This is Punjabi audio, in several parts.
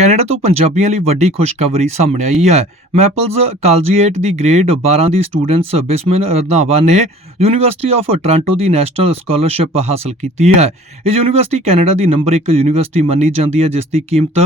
ਕੈਨੇਡਾ ਤੋਂ ਪੰਜਾਬੀਆਂ ਲਈ ਵੱਡੀ ਖੁਸ਼ਖਬਰੀ ਸਾਹਮਣੇ ਆਈ ਹੈ। ਮੈਪਲਜ਼ ਕਾਲਜੀਏਟ ਦੀ ਗ੍ਰੇਡ 12 ਦੀ ਸਟੂਡੈਂਟਸ ਬਿਸਮਿਨ ਰੰਧਾਵਾ ਨੇ ਯੂਨੀਵਰਸਿਟੀ ਆਫ ਟੋਰਾਂਟੋ ਦੀ ਨੈਸ਼ਨਲ ਸਕਾਲਰਸ਼ਿਪ ਹਾਸਲ ਕੀਤੀ ਹੈ। ਇਹ ਯੂਨੀਵਰਸਿਟੀ ਕੈਨੇਡਾ ਦੀ ਨੰਬਰ 1 ਯੂਨੀਵਰਸਿਟੀ ਮੰਨੀ ਜਾਂਦੀ ਹੈ, ਜਿਸ ਦੀ ਕੀਮਤ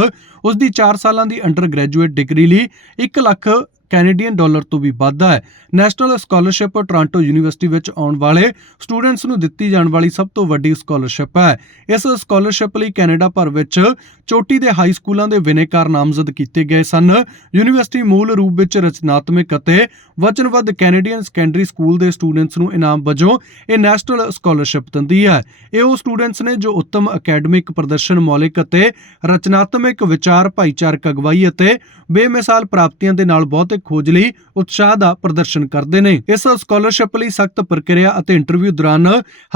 ਉਸ ਦੀ 4 ਸਾਲਾਂ ਦੀ ਅੰਡਰ ਗ੍ਰੈਜੂਏਟ ਡਿਗਰੀ ਲਈ 1 ਲੱਖ ਕੈਨੇਡੀਅਨ ਡਾਲਰ ਤੋਂ ਵੀ ਵੱਧ ਹੈ। ਨੈਸ਼ਨਲ ਸਕਾਲਰਸ਼ਿਪ ਟੋਰਾਂਟੋ ਯੂਨੀਵਰਸਿਟੀ ਵਿੱਚ ਆਉਣ ਵਾਲੇ ਸਟੂਡੈਂਟਸ ਨੂੰ ਦਿੱਤੀ ਜਾਣ ਵਾਲੀ ਸਭ ਤੋਂ ਵੱਡੀ ਸਕਾਲਰਸ਼ਿਪ ਹੈ। ਇਸ ਸਕਾਲਰਸ਼ਿਪ ਲਈ ਕੈਨੇਡਾ ਭਰ ਵਿੱਚ ਚੋਟੀ ਦੇ ਹਾਈ ਸਕੂਲਾਂ ਦੇ ਵਿਨੇਕਾਰ ਨਾਮਜ਼ਦ ਕੀਤੇ ਗਏ ਸਨ। ਯੂਨੀਵਰਸਿਟੀ ਮੂਲ ਰੂਪ ਵਿੱਚ ਰਚਨਾਤਮਕ ਅਤੇ ਵਚਨਬੱਧ ਕੈਨੇਡੀਅਨ ਸੈਕੰਡਰੀ ਸਕੂਲ ਦੇ ਸਟੂਡੈਂਟਸ ਨੂੰ ਇਨਾਮ ਵਜੋਂ ਇਹ ਨੈਸ਼ਨਲ ਸਕਾਲਰਸ਼ਿਪ ਦਿੰਦੀ ਹੈ। ਇਹ ਉਹ ਸਟੂਡੈਂਟਸ ਨੇ ਜੋ ਉੱਤਮ ਅਕੈਡਮਿਕ ਪ੍ਰਦਰਸ਼ਨ, ਮੌਲਿਕ ਅਤੇ ਰਚਨਾਤਮਕ ਵਿਚਾਰ, ਭਾਈਚਾਰਕ ਅਗਵਾਈ ਅਤੇ ਬੇਮਿਸਾਲ ਪ੍ਰਾਪਤੀਆਂ ਦੇ ਨਾਲ ਬਹੁਤੇ ਖੋਜ ਲਈ ਉਤਸ਼ਾਹ ਦਾ ਪ੍ਰਦਰਸ਼ਨ ਕਰਦੇ ਨੇ। ਇਸ ਸਕਾਲਰਸ਼ਿਪ ਲਈ ਸਖਤ ਪ੍ਰਕਿਰਿਆ ਅਤੇ ਇੰਟਰਵਿਊ ਦੌਰਾਨ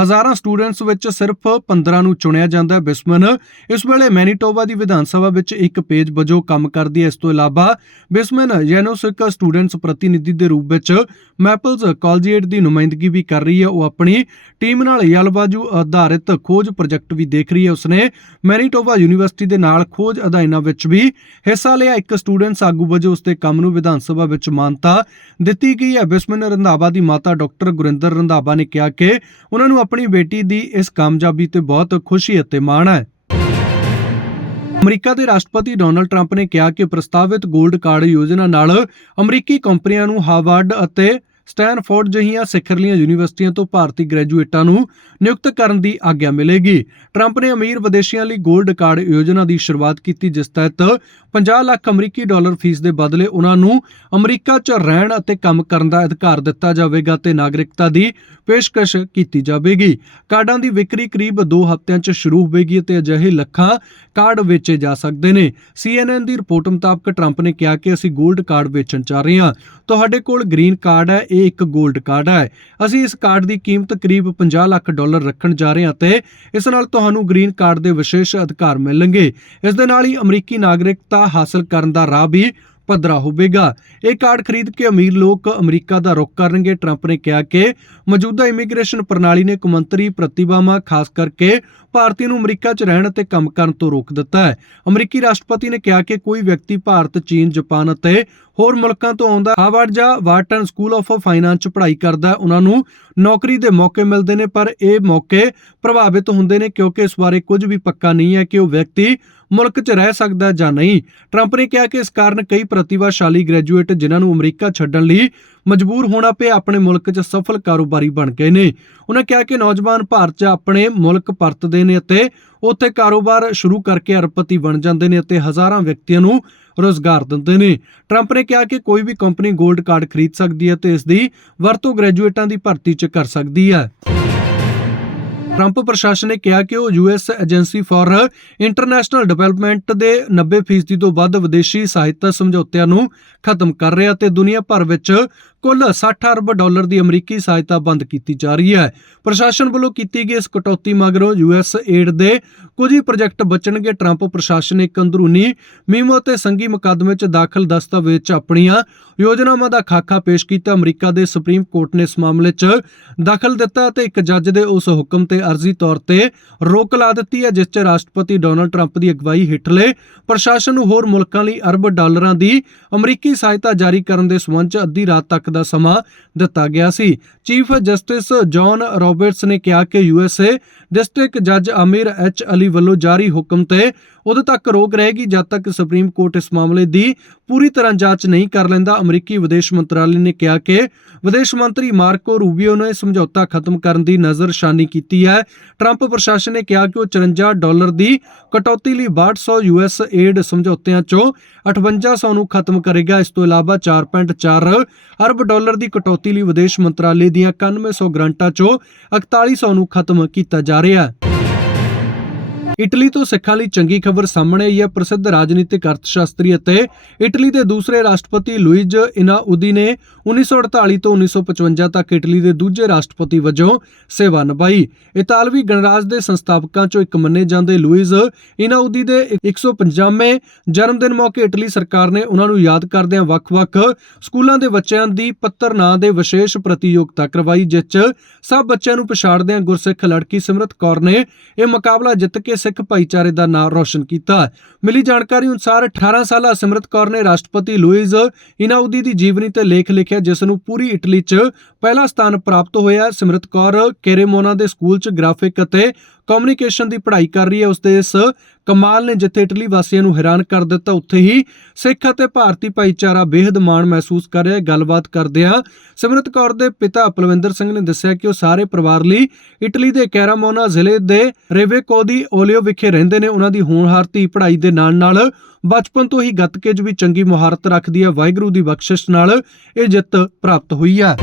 ਹਜ਼ਾਰਾਂ ਸਟੂਡੈਂਟਸ ਵਿੱਚ ਸਿਰਫ 15 ਨੂੰ ਚੁਣਿਆ ਜਾਂਦਾ ਹੈ। ਬਿਸਮਨ ਇਸ ਵੇਲੇ ਮੈਨੀਟੋਬਾ ਦੀ ਵਿਧਾਨ ਸਭਾ ਵਿੱਚ ਇੱਕ ਪੇਜ ਵਜੋਂ ਕੰਮ ਕਰਦੀ ਹੈ। ਇਸ ਤੋਂ ਇਲਾਵਾ ਬਿਸਮਨ ਜੈਨੋਸਿਕ ਸਟੂਡੈਂਟਸ ਪ੍ਰਤੀਨਿਧੀ ਦੇ ਰੂਪ ਵਿੱਚ ਮੈਪਲਜ਼ ਕਾਲਜੀਏਟ ਦੀ ਨੁਮਾਇੰਦਗੀ ਵੀ ਕਰ ਰਹੀ ਹੈ। ਉਹ ਆਪਣੀ ਟੀਮ ਨਾਲ ਯਲਬਾਜੂ ਆਧਾਰਿਤ ਖੋਜ ਪ੍ਰੋਜੈਕਟ ਵੀ ਦੇਖ ਰਹੀ ਹੈ। ਉਸਨੇ ਮੈਨੀਟੋਬਾ ਯੂਨੀਵਰਸਿਟੀ ਦੇ ਨਾਲ ਖੋਜ ਅਧਿਐਨਾਂ ਵਿੱਚ ਵੀ ਹਿੱਸਾ ਲਿਆ। ਇੱਕ ਸਟੂਡੈਂਟਸ ਆਗੂ ਵਜੋਂ ਉਸਦੇ ਕੰਮ ਨੂੰ ਵਿਧਾਨ ਸਭਾ ਵਿੱਚ ਮਾਨਤਾ ਦਿੱਤੀ ਗਈ ਹੈ। ਬਿਸਮਨ ਰੰਧਾਵਾ ਦੀ ਮਾਤਾ ਡਾਕਟਰ ਗੁਰਿੰਦਰ ਰੰਧਾਵਾ ਨੇ ਕਿਹਾ ਕਿ ਉਹਨਾਂ ਨੂੰ ਆਪਣੀ ਬੇਟੀ ਦੀ ਇਸ ਕਾਮਯਾਬੀ ਤੇ ਬਹੁਤ ਖੁਸ਼ੀ ਅਤੇ ਮਾਣ ਹੈ। ਅਮਰੀਕਾ ਦੇ ਰਾਸ਼ਟਰਪਤੀ ਡੋਨਲਡ ਟਰੰਪ ਨੇ ਕਿਹਾ ਕਿ ਪ੍ਰਸਤਾਵਿਤ 골ਡ ਕਾਰਡ ਯੋਜਨਾ ਨਾਲ ਅਮਰੀਕੀ ਕੰਪਨੀਆਂ ਨੂੰ ਹਾਰਵਰਡ ਅਤੇ ਸਟੈਨਫੋਰਡ ਜਿਹੀਆਂ ਸਿਖਰਲੀਆਂ ਯੂਨੀਵਰਸਿਟੀਆਂ ਤੋਂ ਭਾਰਤੀ ਗ੍ਰੈਜੂਏਟਾਂ ਨੂੰ ਨਿਯੁਕਤ ਕਰਨ ਦੀ ਆਗਿਆ ਮਿਲੇਗੀ। ਟਰੰਪ ਨੇ ਅਮੀਰ ਵਿਦੇਸ਼ੀਆਂ ਲਈ 골ਡ ਕਾਰਡ ਯੋਜਨਾ ਦੀ ਸ਼ੁਰੂਆਤ ਕੀਤੀ, ਜਿਸ ਤਹਿਤ 50 ਲੱਖ ਅਮਰੀਕੀ ਡਾਲਰ ਫੀਸ ਦੇ ਬਦਲੇ ਉਹਨਾਂ ਨੂੰ ਅਮਰੀਕਾ 'ਚ ਰਹਿਣ ਅਤੇ ਕੰਮ ਕਰਨ ਦਾ ਅਧਿਕਾਰ ਦਿੱਤਾ ਜਾਵੇਗਾ ਤੇ ਨਾਗਰਿਕਤਾ ਦੀ ਪੇਸ਼ਕਸ਼ ਕੀਤੀ ਜਾਵੇਗੀ। ਕਾਰਡਾਂ ਦੀ ਵਿਕਰੀ ਕਰੀਬ 2 ਹਫ਼ਤਿਆਂ 'ਚ ਸ਼ੁਰੂ ਹੋਵੇਗੀ ਤੇ ਅਜਿਹੇ ਲੱਖਾਂ ਕਾਰਡ ਵੇਚੇ ਜਾ ਸਕਦੇ ਨੇ। CNN ਦੀ ਰਿਪੋਰਟ ਮੁਤਾਬਕ ਟਰੰਪ ਨੇ ਕਿਹਾ ਕਿ ਅਸੀਂ 골ਡ ਕਾਰਡ ਵੇਚਣ ਜਾ ਰਹੇ ਹਾਂ। ਤੁਹਾਡੇ ਕੋਲ ਗ੍ਰੀਨ ਕਾਰਡ ਹੈ, ਇਹ ਇੱਕ 골ਡ ਕਾਰਡ ਹੈ। ਅਸੀਂ ਇਸ ਕਾਰਡ ਦੀ ਕੀਮਤ ਕਰੀਬ 50 ਲੱਖ ਡਾਲਰ ਰੱਖਣ ਜਾ ਰਹੇ ਹਾਂ ਤੇ ਇਸ ਨਾਲ ਤੁਹਾਨੂੰ ਗ੍ਰੀਨ ਕਾਰਡ ਦੇ ਵਿਸ਼ੇਸ਼ ਅਧਿਕਾਰ ਮਿਲਣਗੇ। ਇਸ ਦੇ ਨਾਲ ਹੀ ਅਮਰੀਕੀ ਨਾਗਰਿਕਤਾ ਹਾਸਲ ਕਰਨ ਦਾ ਰਾਹ ਵੀ ਪੱਧਰਾ ਹੋਵੇਗਾ। ਇਹ ਕਾਰਡ ਖਰੀਦ ਕੇ ਅਮੀਰ ਲੋਕ ਅਮਰੀਕਾ ਦਾ ਰੁਖ ਕਰਨਗੇ। ਟਰੰਪ ਨੇ ਕਿਹਾ ਕਿ ਮੌਜੂਦਾ ਇਮੀਗ੍ਰੇਸ਼ਨ ਪ੍ਰਣਾਲੀ ਨੇ ਕੁਮੰਤਰੀ ਪ੍ਰਤੀਭਾਵਾਂ, ਖਾਸ ਕਰਕੇ ਭਾਰਤੀਆਂ ਨੂੰ ਅਮਰੀਕਾ 'ਚ ਰਹਿਣ ਅਤੇ ਕੰਮ ਕਰਨ ਤੋਂ ਰੋਕ ਦਿੱਤਾ ਹੈ। ਅਮਰੀਕੀ ਰਾਸ਼ਟਰਪਤੀ ਨੇ ਕਿਹਾ ਕਿ ਕੋਈ ਵਿਅਕਤੀ ਭਾਰਤ, ਚੀਨ, ਜਾਪਾਨ ਅਤੇ ਹੋਰ ਮੁਲਕਾਂ ਤੋਂ ਆਉਂਦਾ ਹਾਰਵਰਡ ਜਾਂ ਵਾਰਟਨ ਸਕੂਲ ਆਫ ਫਾਈਨਾਂਸ 'ਚ ਪੜ੍ਹਾਈ ਕਰਦਾ ਉਹਨਾਂ ਨੂੰ ਨੌਕਰੀ ਦੇ ਮੌਕੇ ਮਿਲਦੇ ਨੇ, ਪਰ ਇਹ ਮੌਕੇ ਪ੍ਰਭਾਵਿਤ ਹੁੰਦੇ ਨੇ ਕਿਉਂਕਿ ਇਸ ਬਾਰੇ ਕੁਝ ਵੀ ਪੱਕਾ ਨਹੀਂ ਹੈ ਕਿ ਉਹ ਵਿਅਕਤੀ ਮੁਲਕ 'ਚ ਰਹਿ ਸਕਦਾ ਜਾਂ ਨਹੀਂ। ਟਰੰਪ ਨੇ ਕਿਹਾ ਕਿ ਇਸ ਕਾਰਨ ਕਈ ਪ੍ਰਤਿਭਾਸ਼ਾਲੀ ਗ੍ਰੈਜੂਏਟ ਜਿਨ੍ਹਾਂ ਨੂੰ ਅਮਰੀਕਾ ਛੱਡਣ ਲਈ ਮਜਬੂਰ ਹੋਣਾ ਪਿਆ ਆਪਣੇ ਮੁਲਕ 'ਚ ਸਫਲ ਕਾਰੋਬਾਰੀ ਬਣ ਗਏ ਨੇ। ਉਹਨਾਂ ਕਿਹਾ ਕਿ ਨੌਜਵਾਨ ਭਾਰਤ 'ਚ ਆਪਣੇ ਮੁਲਕ ਪਰਤਦੇ ਨੇ ਅਤੇ ਉੱਥੇ ਕਾਰੋਬਾਰ ਸ਼ੁਰੂ ਕਰਕੇ ਅਰਬਪਤੀ ਬਣ ਜਾਂਦੇ ਨੇ ਅਤੇ ਹਜ਼ਾਰਾਂ ਵਿਅਕਤੀਆਂ ਨੂੰ ਰੋਜ਼ਗਾਰ ਦਿੰਦੇ ਨੇ। ਟਰੰਪ ਨੇ ਕਿਹਾ ਕਿ ਕੋਈ ਵੀ ਕੰਪਨੀ 골ਡ ਕਾਰਡ ਖਰੀਦ ਸਕਦੀ ਹੈ ਤੇ ਇਸ ਦੀ ਵਰਤੋਂ ਗ੍ਰੈਜੂਏਟਾਂ ਦੀ ਭਰਤੀ 'ਚ ਕਰ ਸਕਦੀ ਹੈ। ਟਰੰਪ ਪ੍ਰਸ਼ਾਸਨ ਨੇ ਕਿਹਾ ਕਿ ਉਹ US agency for international development ਦੇ 90% ਤੋਂ ਵੱਧ ਵਿਦੇਸ਼ੀ ਸਹਾਇਤਾ ਸਮਝੌਤਿਆਂ ਨੂੰ ਖਤਮ ਕਰ ਰਿਹਾ ਤੇ ਦੁਨੀਆ ਭਰ ਵਿੱਚ ਕੁੱਲ 60 ਅਰਬ ਡਾਲਰ ਦੀ ਅਮਰੀਕੀ ਸਹਾਇਤਾ ਬੰਦ ਕੀਤੀ ਜਾ ਰਹੀ ਹੈ। ਪ੍ਰਸ਼ਾਸਨ ਵੱਲੋਂ ਕੀਤੀ ਗਈ ਇਸ ਕਟੌਤੀ ਮਗਰੋਂ ਯੂਐਸ ਏਡ ਦੇ ਕੁਝ ਹੀ ਪ੍ਰੋਜੈਕਟ ਬਚਣਗੇ। ਟਰੰਪ ਪ੍ਰਸ਼ਾਸਨ ਨੇ ਅੰਦਰੂਨੀ ਮੀਮੋ ਤੇ ਸੰਗੀ ਮੁਕੱਦਮੇ 'ਚ ਦਾਖਲ ਦਸਤਾਵੇਜ਼ 'ਚ ਆਪਣੀਆਂ ਯੋਜਨਾਵਾਂ ਦਾ ਖਾਕਾ ਪੇਸ਼ ਕੀਤਾ। ਅਮਰੀਕਾ ਦੇ ਸੁਪਰੀਮ ਕੋਰਟ ਨੇ ਇਸ ਮਾਮਲੇ 'ਚ ਦਖਲ ਦਿੱਤਾ ਤੇ ਇੱਕ ਜੱਜ ਦੇ ਉਸ ਹੁਕਮ ਤੇ ਅਰਜ਼ੀ ਤੌਰ ਤੇ ਰੋਕ ਲਾ ਦਿੱਤੀ ਹੈ, ਜਿਸ 'ਚ ਰਾਸ਼ਟਰਪਤੀ ਡੋਨਲਡ ਟਰੰਪ ਦੀ ਅਗਵਾਈ ਹੇਠਲੇ ਪ੍ਰਸ਼ਾਸਨ ਨੂੰ ਹੋਰ ਮੁਲਕਾਂ ਲਈ ਅਰਬ ਡਾਲਰਾਂ ਦੀ ਅਮਰੀਕੀ ਸਹਾਇਤਾ ਜਾਰੀ ਕਰਨ ਦੇ ਸੰਬੰਧ 'ਚ ਅੱਧੀ ਰਾਤ ਤੱਕ ਦਾ ਸਮਾਂ ਦਿੱਤਾ ਗਿਆ ਸੀ। ਚੀਫ ਜਸਟਿਸ ਜੌਨ ਰਾਬਰਟਸ ਨੇ ਕਿਹਾ ਕਿ ਯੂਐਸਏ ਡਿਸਟ੍ਰਿਕਟ ਜੱਜ ਅਮੀਰ ਐਚ ਅਲੀ ਵੱਲੋਂ ਜਾਰੀ ਹੁਕਮ ਤੇ ਉਦੋਂ ਤੱਕ ਰੋਕ ਰਹੇਗੀ ਜਦ ਤੱਕ ਸੁਪਰੀਮ ਕੋਰਟ ਇਸ ਮਾਮਲੇ ਦੀ ਪੂਰੀ ਤਰ੍ਹਾਂ ਜਾਂਚ ਨਹੀਂ ਕਰ ਲੈਂਦਾ। ਅਮਰੀਕੀ ਵਿਦੇਸ਼ ਮੰਤਰਾਲੇ ਨੇ ਕਿਹਾ ਕਿ ਵਿਦੇਸ਼ ਮੰਤਰੀ ਮਾਰਕੋ ਰੂਬੀਓ ਨੇ ਸਮਝੌਤਾ ਖਤਮ ਕਰਨ ਦੀ ਨਜ਼ਰਸ਼ਾਨੀ ਕੀਤੀ ਹੈ। ਟਰੰਪ ਪ੍ਰਸ਼ਾਸਨ ਨੇ ਕਿਹਾ ਕਿ ਉਹ 54 ਡਾਲਰ ਦੀ ਕਟੌਤੀ ਲਈ 6200 ਯੂਐਸ ਏਡ ਸਮਝੌਤਿਆਂ ਚੋਂ 5800 ਨੂੰ ਖਤਮ ਕਰੇਗਾ। ਇਸ ਤੋਂ ਇਲਾਵਾ 4.4 ਅਰਬ ਡਾਲਰ ਦੀ ਕਟੌਤੀ ਲਈ ਵਿਦੇਸ਼ ਮੰਤਰਾਲੇ ਦੀਆਂ 9100 ਗ੍ਰਾਂਟਾਂ ਚੋਂ 4100 ਨੂੰ ਖਤਮ ਕੀਤਾ ਜਾ ਰਿਹਾ ਹੈ। ਇਟਲੀ ਤੋਂ ਸਿੱਖਾਂ ਲਈ ਚੰਗੀ ਖਬਰ ਸਾਹਮਣੇ ਆਈ ਹੈ। ਪ੍ਰਸਿੱਧ ਰਾਜਨੀਤਿਕ ਅਰਥਸ਼ਾਸਤਰੀ ਅਤੇ ਇਟਲੀ ਦੇ ਦੂਸਰੇ ਰਾਸ਼ਟਰਪਤੀ ਲੁਈਜ ਇਨਾਉਦੀ ਨੇ 1948 ਤੋਂ 1955 ਤੱਕ ਇਟਲੀ ਦੇ ਦੂਜੇ ਰਾਸ਼ਟਰਪਤੀ ਵਜੋਂ ਸੇਵਾ ਨਿਭਾਈ। ਇਤਾਲਵੀ ਗਣਰਾਜ ਦੇ ਸੰਸਥਾਪਕਾਂ ਚੋਂ ਇੱਕ ਮੰਨੇ ਜਾਂਦੇ ਲੁਈਜ ਇਨਾਉਦੀ ਦੇ 150ਵੇਂ ਜਨਮ ਦਿਨ ਮੌਕੇ ਇਟਲੀ ਸਰਕਾਰ ਨੇ ਉਹਨਾਂ ਨੂੰ ਯਾਦ ਕਰਦਿਆਂ ਵੱਖ-ਵੱਖ ਸਕੂਲਾਂ ਦੇ ਬੱਚਿਆਂ ਦੀ ਪੱਤਰ ਨਾਂ ਦੇ ਵਿਸ਼ੇਸ਼ ਪ੍ਰਤੀਯੋਗਤਾ ਕਰਵਾਈ, ਜਿਸ 'ਚ ਸਭ ਬੱਚਿਆਂ ਨੂੰ ਪਛਾੜਦਿਆਂ ਗੁਰਸਿੱਖ ਲੜਕੀ ਸਿਮਰਤ ਕੌਰ ਨੇ ਇਹ ਮੁਕਾਬਲਾ ਜਿੱਤ ਕੇ ਸਿੱਖ ਭਾਈਚਾਰੇ ਦਾ ਨਾਂ ਰੋਸ਼ਨ ਕੀਤਾ। ਮਿਲੀ ਜਾਣਕਾਰੀ ਅਨੁਸਾਰ 18 ਸਾਲਾ ਸਿਮਰਤ ਕੌਰ ਨੇ ਰਾਸ਼ਟਰਪਤੀ ਲੂਇਜ਼ ਇਨਾਉਦੀ ਦੀ ਜੀਵਨੀ ਤੇ ਲੇਖ ਲਿਖਿਆ ਜਿਸ ਨੂੰ ਪੂਰੀ ਇਟਲੀ 'ਚ ਪਹਿਲਾ ਸਥਾਨ ਪ੍ਰਾਪਤ ਹੋਇਆ ਸਿਮਰਤ ਕੌਰ ਕੇਰੇਮੋਨਾ ਦੇ ਸਕੂਲ 'ਚ ਗ੍ਰਾਫਿਕ ਅਤੇ ਕਮਿਊਨੀਕੇਸ਼ਨ ਦੀ ਪੜ੍ਹਾਈ ਕਰ ਰਹੀ ਹੈ, ਉਸ ਦੇ ਇਸ ਕਮਾਲ ਨੇ ਜਿੱਥੇ ਇਟਲੀ ਵਾਸੀਆਂ ਨੂੰ ਹੈਰਾਨ ਕਰ ਦਿੱਤਾ, ਉੱਥੇ ਹੀ ਸਿੱਖ ਅਤੇ ਭਾਰਤੀ ਭਾਈਚਾਰਾ ਬੇਹੱਦ ਮਾਣ ਮਹਿਸੂਸ ਕਰ ਰਿਹਾ ਹੈ। ਗੱਲਬਾਤ ਕਰਦਿਆਂ ਸਿਮਰਤ ਕੌਰ ਦੇ ਪਿਤਾ ਪਲਵਿੰਦਰ ਸਿੰਘ ਨੇ ਦੱਸਿਆ ਕਿ ਉਹ ਸਾਰੇ ਪਰਿਵਾਰ ਲਈ ਇਟਲੀ ਦੇ ਕੈਰਾਮੋਨਾ ਜ਼ਿਲ੍ਹੇ ਦੇ ਰੇਵੇਕੋ ਦੀ ਓਲੀਓ ਵਿਖੇ ਰਹਿੰਦੇ ਨੇ। ਉਹਨਾਂ ਦੀ ਹੋਣਹਾਰ ਧੀ ਪੜ੍ਹਾਈ ਦੇ ਨਾਲ ਨਾਲ ਬਚਪਨ ਤੋਂ ਹੀ ਗੱਤਕੇ 'ਚ ਵੀ ਚੰਗੀ ਮੁਹਾਰਤ ਰੱਖਦੀ ਹੈ। ਵਾਹਿਗੁਰੂ ਦੀ ਬਖਸ਼ਿਸ਼ ਨਾਲ ਇਹ ਜਿੱਤ ਪ੍ਰਾਪਤ ਹੋਈ ਹੈ।